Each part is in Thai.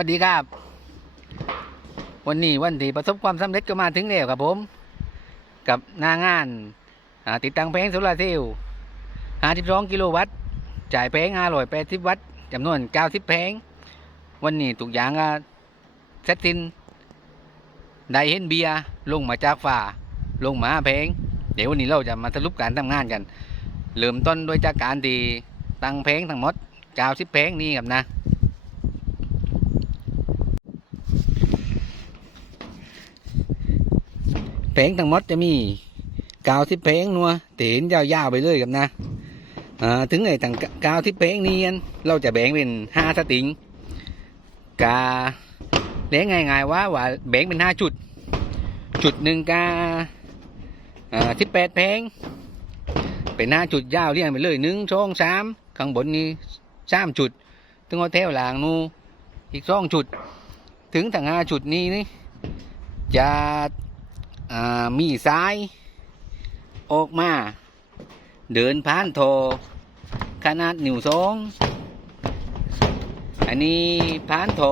วัสดีครับ วันนี้วันที่ประสบความสำเร็จก็มาถึงแล้วครับผม กับหน้างานาติดตั้งแผงโซลาร์เซลล์52กิโลวัตต์ จ่ายแผง580วัตต์จำนวน 90 แผง วันนี้ทุกอย่างก็เสร็จสิ้นได้เห็นเบียร์ลงมาจากฝ่า ลงมาแผง เดี๋ยววันนี้เราจะมาสรุปการทำงานกัน เริ่มต้นโดยจากการที่ตั้งแผงทั้งหมด 90 แผงนี้ครับนะ ผงทั้งหมดจะมีกาวที่แผงนัวเตีนยาวๆไปเลยครับนะถึงไอ้ทั้งกาวที่แผงนี้อันเราจะแบ่งเป็นห้าสติงกาเลี้ยงง่ายๆว่าว่าแบ่งเป็นห้าจุด จุดหนึ่งกาที่แปดแผงเป็นห้าจุดยาวเรียงไปเลยหนึ่งสองสามข้างบนนี้สามจุด ถึงเอาแถวหลังนูอีกสองจุด ถึงทั้งห้าจุดนี้นี่จะ มีซ้าย ออกมา เดินผ่านโทขนาดนิ้วสอง อันนี้ผ่านโท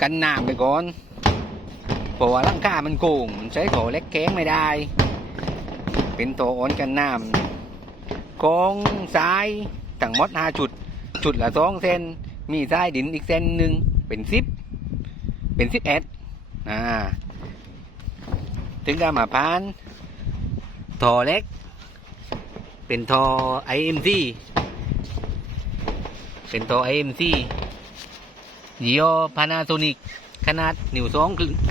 กันน้ำไปก่อนเพราะว่าร่างกามันโกงมันใช้โถเล็กแข็งไม่ได้ เป็นโถอ่อนกันน้ำกองซ้ายตั้งมดห้าจุด จุดละสองเซนมีซ้ายดินอีกเซนหนึ่งเป็นสิบเป็นสิบเอ็ดอ่า ถึงได้มาพานทอเล็ก เป็นทอ IMC เป็นทอ IMC ยี่ห้อพานาโซนิกขนาดนิ้วสอง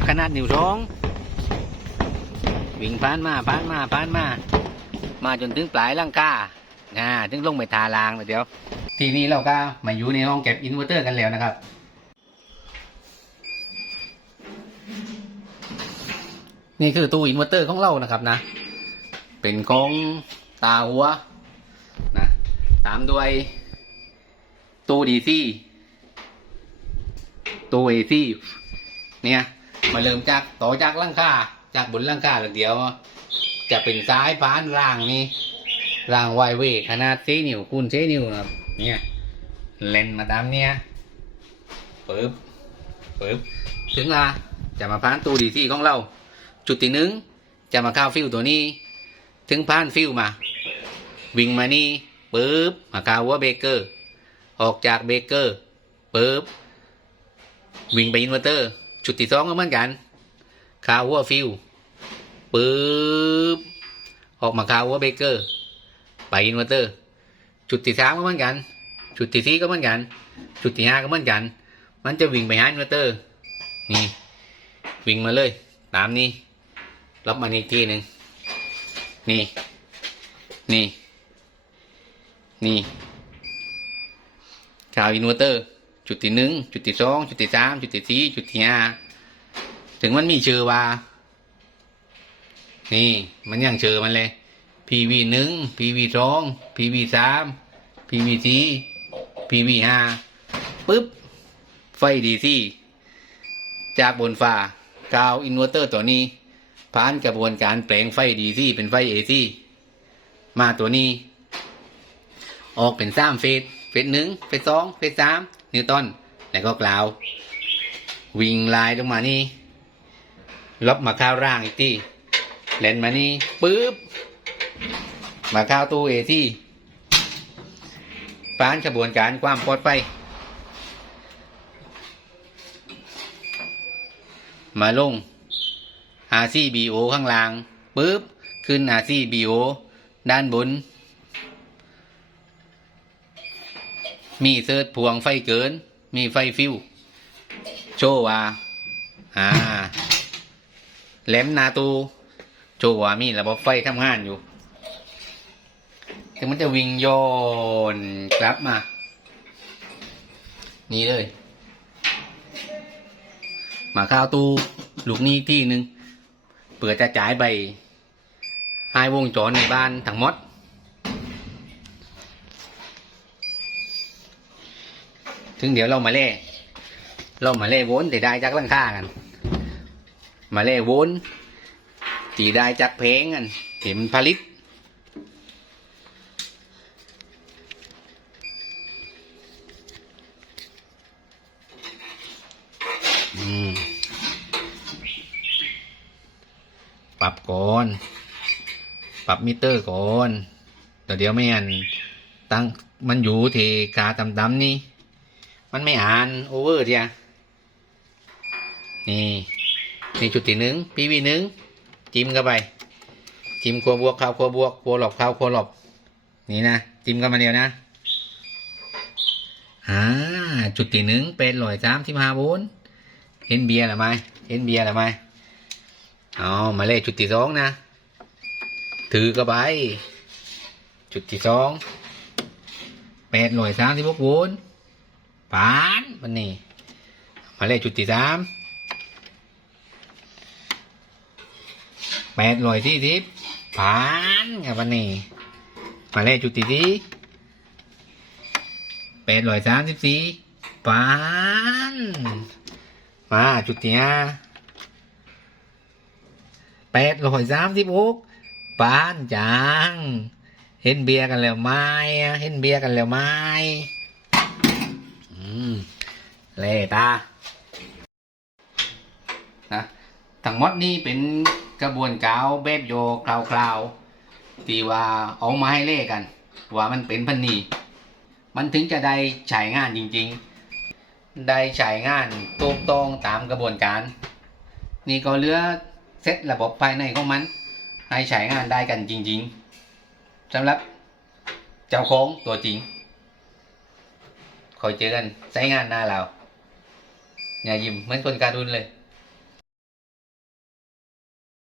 ขนาดนิ้วสองวิ่งพานมาพานมาพานมา มาจนถึงปลายร่างกาอ่าถึงลงไปทารางเดี๋ยว ทีนี้เราก็มาอยู่ในห้องเก็บอินเวอร์เตอร์กันแล้วนะครับ นี่คือตู้อินเวอร์เตอร์ของเรานะครับนะ เป็นของตาหัวนะตามด้วยตู้ดีซีตู้เอซีเนี่ยมาเริ่มจากต่อจากล่างคาจากบนล่างคาแล้วเดี๋ยว จะเป็นซ้ายพานล่างนี่ล่างไวเวขนาดเซนิวคูณซีนิ้วนะครับเนี่ยเลนมาตามเนี่ยปึ๊บปึ๊บถึงละจะมาพานตู้ดีซีของเรา จุดที่หนึ่งจะมาเข้าฟิวตัวนี้ ถึงผ่านฟิวมา วิ่งมานี่ปึ๊บมาเข้าหัวเบเกอร์ ออกจากเบเกอร์ปึ๊บวิ่งไปอินเวอร์เตอร์ จุดที่สองก็เหมือนกันเข้าหัวฟิวปึ๊บออกมาเข้าหัวเบเกอร์ ไปอินเวอร์เตอร์ จุดที่สามก็เหมือนกัน จุดที่สี่ก็เหมือนกัน จุดที่ห้าก็เหมือนกัน มันจะวิ่งไปหาอินเวอร์เตอร์ นี่ วิ่งมาเลย ตามนี้ รับมันอีกทีหนึ่งนี่ นี่ นี่ชาวอินเวอร์เตอร์ จุดที่หนึ่งจุดที่สองจุดที่สามจุดที่สี่จุดที่ห้าถึงมันมีชื่อว่า นี่ มันยังเชื่อมันเลย PV หนึ่ง PV สอง PV สาม PV สี่ PV ห้าปึ๊บ ไฟดีที่จากบนฟ้ากาวอินเวอร์เตอร์ตัวนี้ ผ่านกระบวนการแปลงไฟดีซีเป็นไฟเอซีมาตัวนี้ ออกเป็นสามเฟสเฟสหนึ่งเฟสสองเฟสสามนิวตันแล้วก็กล่าว วิ่งลายลงมานี่ลบมาข้าวร่างอีกที่เลนมานี่ปึ๊บ มาข้าวตู้เอซีผ่านกระบวนการความปลอดภัยมาลง RCBO ข้างล่างปุ๊บขึ้น RCBO ด้านบน มีเซิร์ชพวงไฟเกิน มีไฟฟิว โชว์ว่าอ่าแหลมนาตูโชว์ว่ามีระบบไฟทำงานอยู่ถึงมันจะวิ่งโยนกลับมา นี่เลย มาข้าวตู้ลูกนี้ที่หนึ่ง เปิดจะจ่ายใบให้วงจรในบ้านทั้งหมด ถึงเดี๋ยวเรามาเล่ เรามาเล่วนตีได้จากหลังค่ากัน มาเล่วนตีได้จากเพลงกันเห็นผลิต ปรับก่อน ปรับมิเตอร์ก่อนแต่เดี๋ยวไม่อันตั้งมันอยู่ที่กาดำๆนี่ มันไม่อ่านโอเวอร์เดียนี่นี่จุดที่หนึ่งพีวีหนึ่งจิ้มเข้าไป จิ้มครัวบวกข้าวครัวบวกครัวหลบข้าวครัวหลบนี่นะจิ้มกันมาเดียวนะอ่าจุดที่หนึ่งเป็นร้อยสามสิบห้าโวลต์เห็นเบียร์หรือไม่เห็นเบียร์หรือไม่ อ๋อมาเลยจุดที่สองนะ ถือกระบายจุดที่สองแปดร้อยสามสิบหกวลต์ปานวันนี้มาเลยจุดที่สามแปดร้อยสี่สิบปานกับวันนี้มาเลยจุดที่สี่แปดร้อยสามสิบสี่ปานมาจุดที่ห้า แปดร้อยสามสิบหกปานจังเห็นเบียร์กันแล้วไหมอะเห็นเบียร์กันแล้วไหมอืมเลตานะทั้งหมดนี้เป็นกระบวนการแบบโยคราวๆที่ว่าเอามาให้เล่กัน ว่ามันเป็นพันนีมันถึงจะได้ใช้งานจริงๆ ได้ใช้งานถูกต้องตามกระบวนการ นี่ก็เหลือ เซตระบบภายในของมัน ให้ใช้งานได้กันจริง ๆสำหรับเจ้าของตัวจริงคอยเจอกันใช้งานหน้าเราอย่ายิ้มเหมือนคนการุนเลย